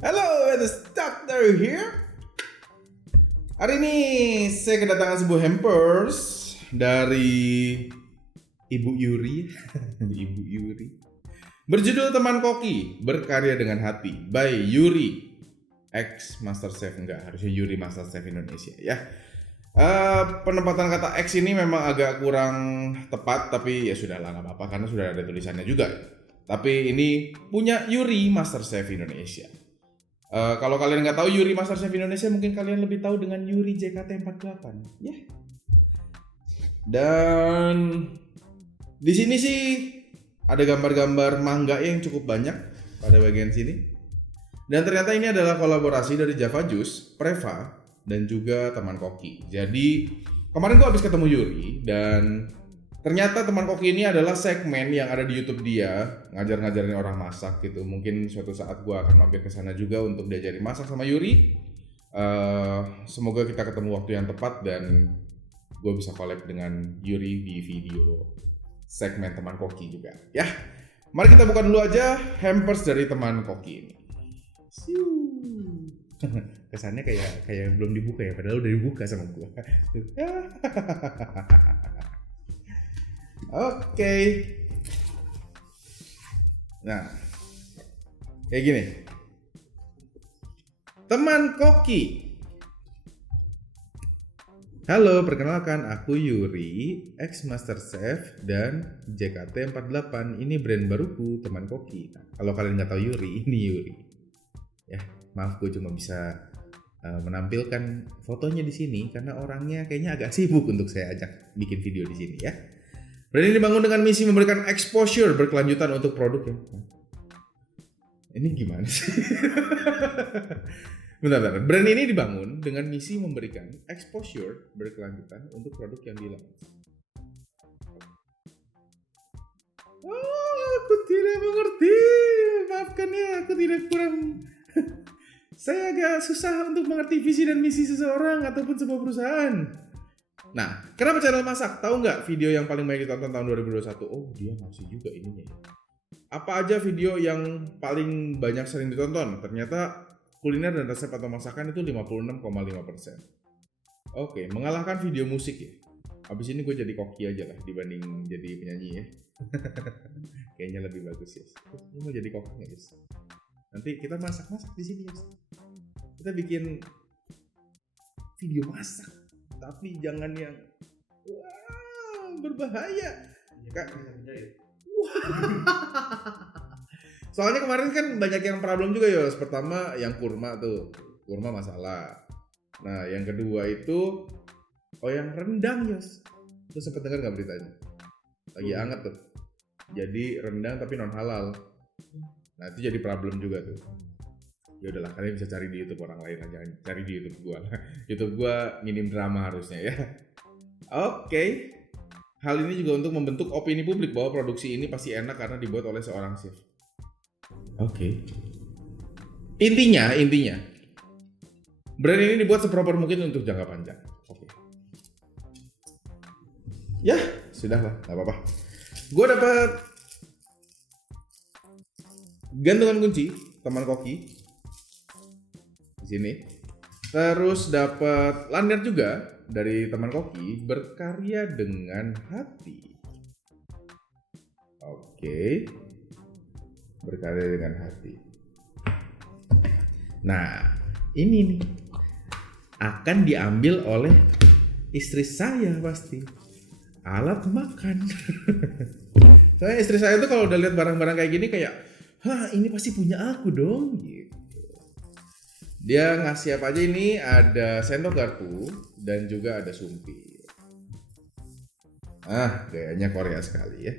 Hello, it is Doctor here. Hari ini saya kedatangan sebuah hampers dari Ibu Yuri. Ibu Yuri. Berjudul Teman Koki, Berkarya dengan Hati by Yuri X Master Chef. Enggak, harusnya Yuri Master Chef Indonesia ya. Penempatan kata X ini memang agak kurang tepat, tapi ya sudahlah, nggak apa-apa karena sudah ada tulisannya juga. Tapi ini punya Yuri Master Chef Indonesia. Kalau kalian nggak tahu Yuri Master Chef Indonesia, mungkin kalian lebih tahu dengan Yuri JKT48 ya. Dan di sini sih ada gambar-gambar mangga yang cukup banyak pada bagian sini. Dan ternyata ini adalah kolaborasi dari Java Juice, Preva, dan juga Teman Koki. Jadi kemarin gue habis ketemu Yuri dan ternyata Teman Koki ini adalah segmen yang ada di YouTube dia, ngajar-ngajarin orang masak gitu. Mungkin suatu saat gue akan mampir ke sana juga untuk diajarin masak sama Yuri. Semoga kita ketemu waktu yang tepat dan gue bisa collab dengan Yuri di video segmen Teman Koki juga. Ya, mari kita buka dulu aja hampers dari Teman Koki ini. Kesannya kayak belum dibuka ya, padahal udah dibuka sama gue. Oke. Nah, kayak gini. Teman Koki. Halo, perkenalkan aku Yuri, ex Master Chef dan JKT48. Ini brand baruku, Teman Koki. Nah, kalau kalian nggak tahu Yuri, ini Yuri. Ya, maaf gue cuma bisa menampilkan fotonya di sini karena orangnya kayaknya agak sibuk untuk saya ajak bikin video di sini ya. Brand ini dibangun dengan misi memberikan exposure berkelanjutan untuk produknya. Ini gimana sih? Bentar. Brand ini dibangun dengan misi memberikan exposure berkelanjutan untuk produk yang di-launch. Oh, aku tidak mengerti. Maafkan ya, aku tidak kurang. Saya agak susah untuk mengerti visi dan misi seseorang ataupun sebuah perusahaan. Nah, kenapa channel masak? Tahu nggak video yang paling banyak ditonton tahun 2021? Oh, dia masih juga ininya. Apa aja video yang paling banyak sering ditonton? Ternyata kuliner dan resep atau masakan itu 56,5%. Oke, mengalahkan video musik ya. Abis ini gue jadi koki aja lah dibanding jadi penyanyi ya. Kayaknya lebih bagus ya. Lu mau jadi koki nggak ya? Nanti kita masak-masak di sini ya. Kita bikin video masak. Tapi jangan yang berbahaya. Kak. Soalnya kemarin kan banyak yang problem juga ya. Pertama yang kurma tuh. Kurma masalah. Nah yang kedua itu yang rendang Yos. Lu sempet dengar gak beritanya? Lagi hangat tuh. Jadi rendang tapi non halal. Nah itu jadi problem juga tuh. Ya udahlah, kalian bisa cari di YouTube orang lain, jangan cari di YouTube gua. YouTube gua minim drama harusnya ya. Oke. Hal ini juga untuk membentuk opini publik bahwa produksi ini pasti enak karena dibuat oleh seorang chef. Oke. Intinya brand ini dibuat seproper mungkin untuk jangka panjang. Oke. Ya, sudahlah, enggak apa-apa. Gua dapat gantungan kunci Teman Koki sini. Terus dapat lanyard juga dari Teman Koki, berkarya dengan hati. Oke. Berkarya dengan hati. Nah, ini nih akan diambil oleh istri saya pasti. Alat makan. Soalnya istri saya tuh kalau udah lihat barang-barang kayak gini kayak, "Hah, ini pasti punya aku dong." Gitu. Dia ngasih apa aja ini, ada sendok garpu dan juga ada sumpit. Gayanya Korea sekali ya.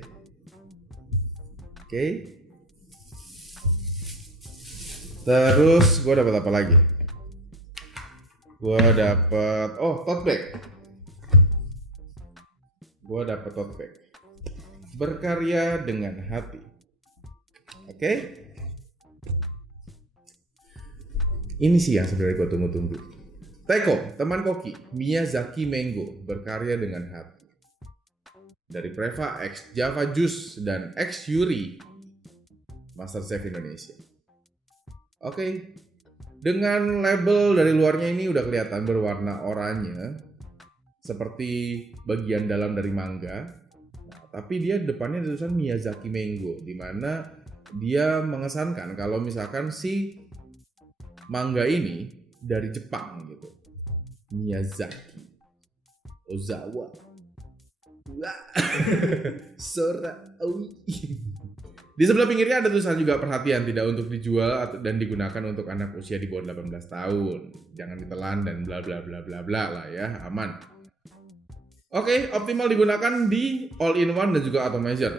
Oke. Terus gue dapat apa lagi? Gue dapat tote bag. Gue dapat tote bag. Berkarya dengan hati. Oke. Ini sih yang sebenarnya gue tunggu-tunggu. Teko, Teman Koki, Miyazaki Mango, berkarya dengan hati. Dari Preva X Java Juice dan X Yuri Master Chef Indonesia. Oke, Dengan label dari luarnya ini udah kelihatan berwarna oranye seperti bagian dalam dari mangga. Nah, tapi dia depannya ada tulisan Miyazaki Mango, di mana dia mengesankan kalau misalkan si mangga ini dari Jepang gitu. Miyazaki Ozawa. Wah. Sora. Di sebelah pinggirnya ada tulisan juga perhatian, tidak untuk dijual dan digunakan untuk anak usia di bawah 18 tahun. Jangan ditelan dan bla bla bla bla bla lah ya, aman. Oke, optimal digunakan di all in one dan juga auto measure.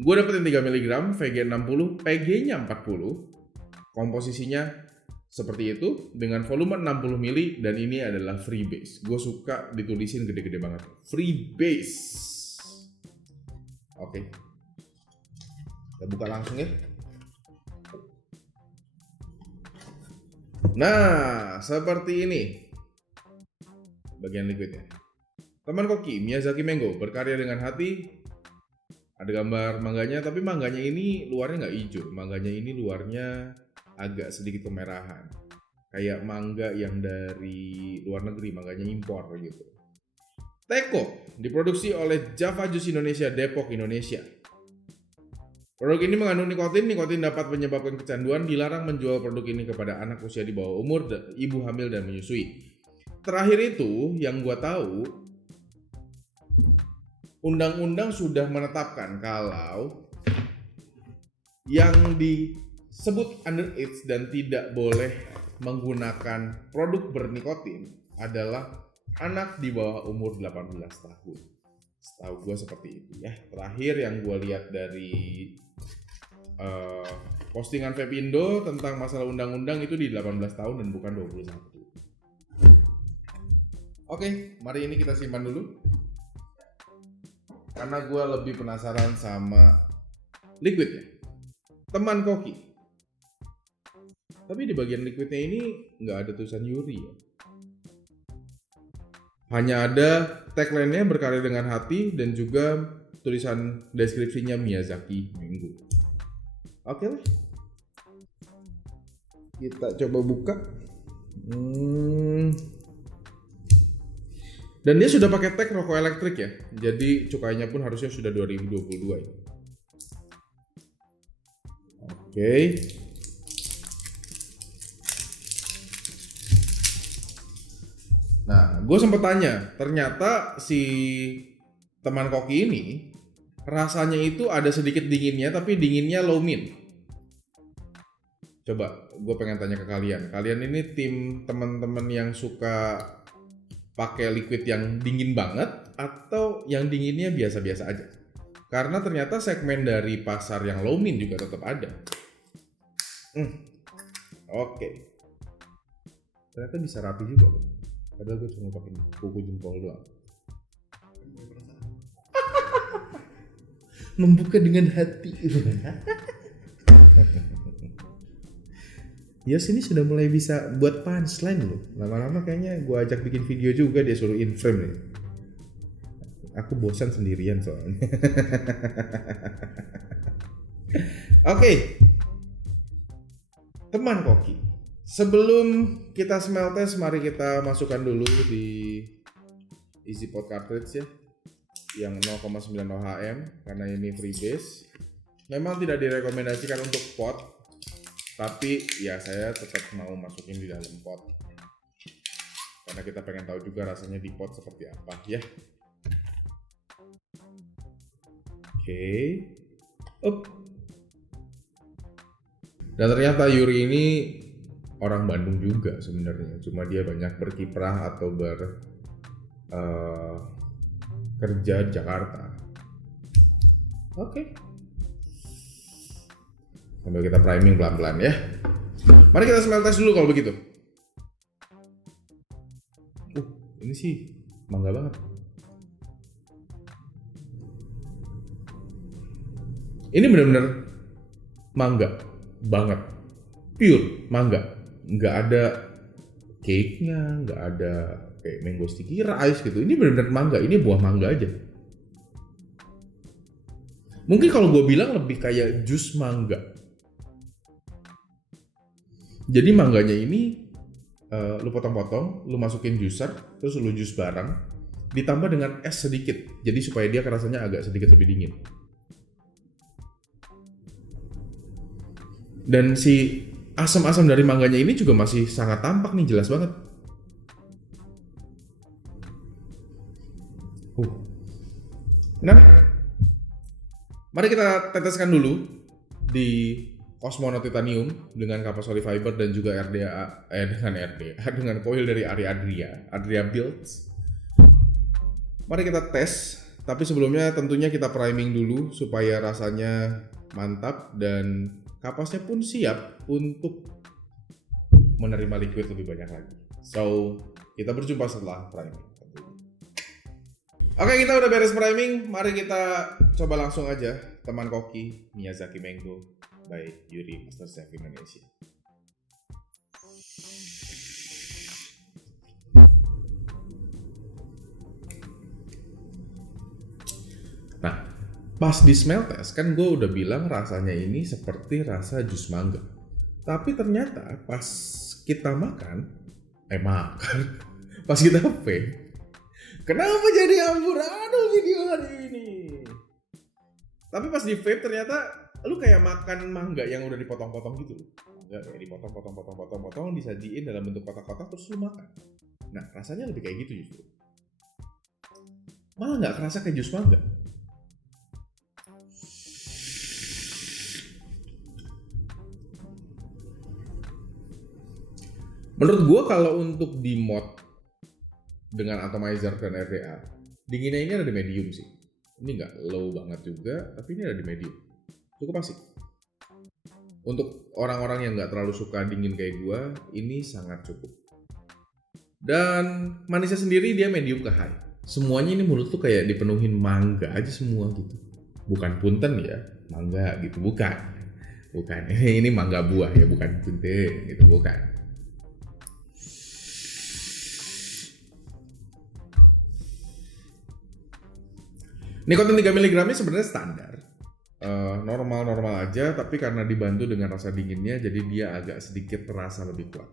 Gue dapetin 3 mg, VG60, PG-nya 40. Komposisinya seperti itu dengan volume 60 ml dan ini adalah free base. Gue suka ditulisin gede-gede banget. Free base. Oke. Kita buka langsung ya. Nah, seperti ini bagian liquidnya. Teman koki Miyazaki Mango berkarya dengan hati. Ada gambar mangganya, tapi mangganya ini luarnya nggak hijau. Mangganya ini luarnya agak sedikit kemerahan. Kayak mangga yang dari luar negeri, mangganya impor gitu. Teko diproduksi oleh Java Juice Indonesia, Depok, Indonesia. Produk ini mengandung nikotin. Nikotin dapat menyebabkan kecanduan. Dilarang menjual produk ini kepada anak usia di bawah umur, ibu hamil dan menyusui. Terakhir itu yang gua tahu, undang-undang sudah menetapkan kalau yang disebut underage dan tidak boleh menggunakan produk bernikotin adalah anak di bawah umur 18 tahun. Setahu gue seperti itu ya. Terakhir yang gue lihat dari postingan Vapindo tentang masalah undang-undang itu di 18 tahun dan bukan 21. Oke, mari ini kita simpan dulu. Karena gue lebih penasaran sama liquidnya. Teman koki. Tapi di bagian liquidnya ini nggak ada tulisan Yuri ya. Hanya ada tagline-nya berkarya dengan hati dan juga tulisan deskripsinya Miyazaki Mango. Oke lah. Kita coba buka. Dan dia sudah pakai tag rokok elektrik ya. Jadi cukainya pun harusnya sudah 2022 ya. Oke. Nah, gue sempat tanya, ternyata si teman koki ini rasanya itu ada sedikit dinginnya, tapi dinginnya low min. Coba, gue pengen tanya ke kalian. Kalian ini tim teman-teman yang suka pakai liquid yang dingin banget atau yang dinginnya biasa-biasa aja? Karena ternyata segmen dari pasar yang low min juga tetap ada. Oke. Ternyata bisa rapi juga loh. Padahal gue cuma pakai kuku jempol doang. Membuka dengan hati. Yos ini sudah mulai bisa buat punchline loh. Lama-lama kayaknya gue ajak bikin video juga, dia suruh in frame nih. Aku bosan sendirian soalnya. Oke. Teman koki. Sebelum kita smell test, mari kita masukkan dulu di Easy Pot cartridge ya, yang 0,90 HM karena ini free base. Memang tidak direkomendasikan untuk pot, tapi ya saya tetap mau masukin di dalam pot karena kita pengen tahu juga rasanya di pot seperti apa ya. Oke. Dan ternyata Yuri ini orang Bandung juga sebenarnya, cuma dia banyak berkiprah atau kerja di Jakarta. Oke. Sambil kita priming pelan-pelan ya. Mari kita smell test dulu kalau begitu. Ini sih mangga banget. Ini benar-benar mangga banget, pure mangga. Nggak ada cake-nya, nggak ada kayak mango sticky rice gitu. Ini benar-benar mangga, ini buah mangga aja. Mungkin kalau gue bilang lebih kayak jus mangga. Jadi mangganya ini lu potong-potong, lu masukin juicer, terus lu jus bareng, ditambah dengan es sedikit, jadi supaya dia rasanya agak sedikit lebih dingin. Dan si asam-asam dari mangganya ini juga masih sangat tampak nih, jelas banget. Nah, mari kita teteskan dulu di Cosmonaut Titanium dengan kapas Fiber dan juga dengan coil dari Adria Builds. Mari kita tes, tapi sebelumnya tentunya kita priming dulu supaya rasanya mantap dan kapasnya pun siap untuk menerima liquid lebih banyak lagi. So, kita berjumpa setelah priming. Oke, kita udah beres priming, mari kita coba langsung aja teman koki Miyazaki Mango by Yuri MasterChef Indonesia. Nah, pas di smell test kan gue udah bilang rasanya ini seperti rasa jus mangga. Tapi ternyata pas kita makan, pas kita vape, kenapa jadi amburadul video hari ini? Tapi pas di vape ternyata lu kayak makan mangga yang udah dipotong-potong gitu. Mangga kayak dipotong-potong, disajiin dalam bentuk kotak-kotak terus lu makan. Nah, rasanya lebih kayak gitu justru. Malah nggak kerasa kayak jus mangga. Menurut gue kalau untuk di mod dengan atomizer dan RDA, dinginnya ini ada di medium sih. Ini nggak low banget juga, tapi ini ada di medium. Cukup asik. Untuk orang-orang yang nggak terlalu suka dingin kayak gue, ini sangat cukup. Dan manisnya sendiri dia medium ke high. Semuanya ini menurut tuh kayak dipenuhin mangga aja semua gitu. Bukan punten ya, mangga gitu, bukan. Ini mangga buah ya, bukan punten gitu, bukan. Nikotin 3 mg ini sebenarnya standar, normal-normal aja, tapi karena dibantu dengan rasa dinginnya, jadi dia agak sedikit terasa lebih kuat.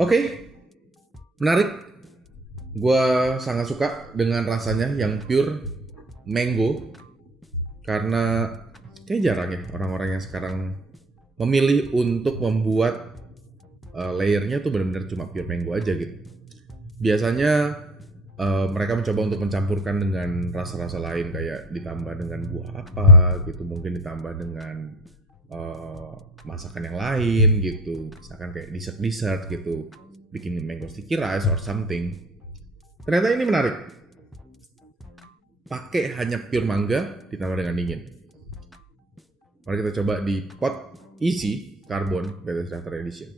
Oke, menarik. Gua sangat suka dengan rasanya yang pure mango, karena kayak jarang ya orang-orang yang sekarang memilih untuk membuat layernya tuh benar-benar cuma pure mango aja gitu. Biasanya mereka mencoba untuk mencampurkan dengan rasa-rasa lain kayak ditambah dengan buah apa gitu, mungkin ditambah dengan masakan yang lain gitu, misalkan kayak dessert gitu, bikin mango sticky rice or something. Ternyata ini menarik. Pakai hanya pure mangga ditambah dengan dingin. Mari kita coba di pot Easy Carbon Beta Starter Edition.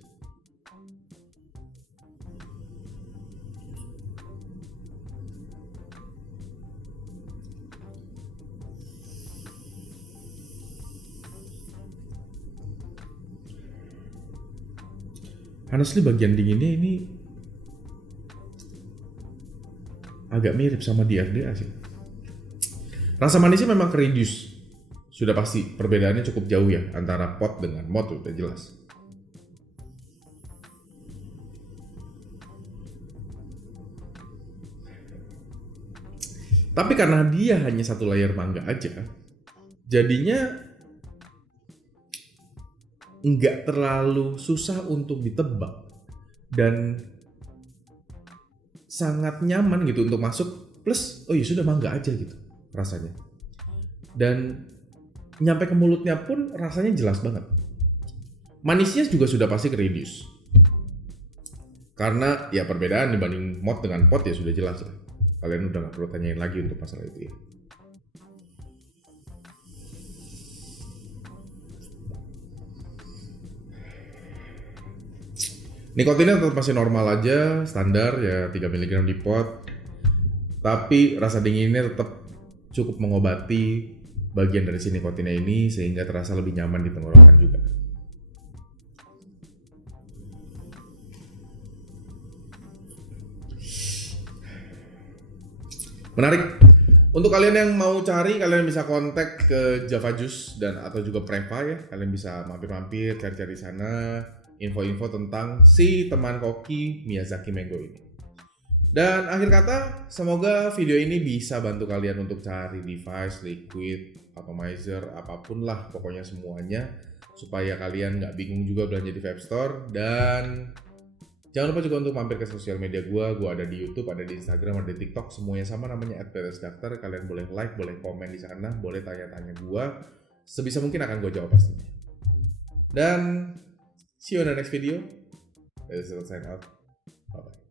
Honestly bagian dinginnya ini agak mirip sama di RDA sih. Rasa manisnya memang reduce. Sudah pasti perbedaannya cukup jauh ya antara pot dengan mod, udah jelas. Tapi karena dia hanya satu layer mangga aja, jadinya nggak terlalu susah untuk ditebak dan sangat nyaman gitu untuk masuk. Plus, oh ya sudah mangga aja gitu rasanya. Dan nyampe ke mulutnya pun rasanya jelas banget. Manisnya juga sudah pasti reduce. Karena ya perbedaan dibanding mod dengan pot ya sudah jelas lah. Kalian udah gak perlu tanyain lagi untuk masalah itu ya. Nikotinnya tetap masih normal aja, standar ya 3 mg di pot. Tapi rasa dinginnya tetap cukup mengobati bagian dari si nikotinnya ini sehingga terasa lebih nyaman di tenggorokan juga. Menarik. Untuk kalian yang mau cari, kalian bisa kontak ke Java Juice dan atau juga Preva ya. Kalian bisa mampir-mampir, cari-cari sana info-info tentang si teman koki Miyazaki Mango ini. Dan akhir kata, semoga video ini bisa bantu kalian untuk cari device, liquid, atomizer, apapun lah pokoknya semuanya, supaya kalian nggak bingung juga belanja di Vape Store. Dan jangan lupa juga untuk mampir ke sosial media gue ada di YouTube, ada di Instagram, ada di TikTok, semuanya sama namanya @PLSDokter. Kalian boleh like, boleh komen di sana, boleh tanya-tanya gue, sebisa mungkin akan gue jawab pastinya. Dan see you on the next video. This is sign out. Bye bye.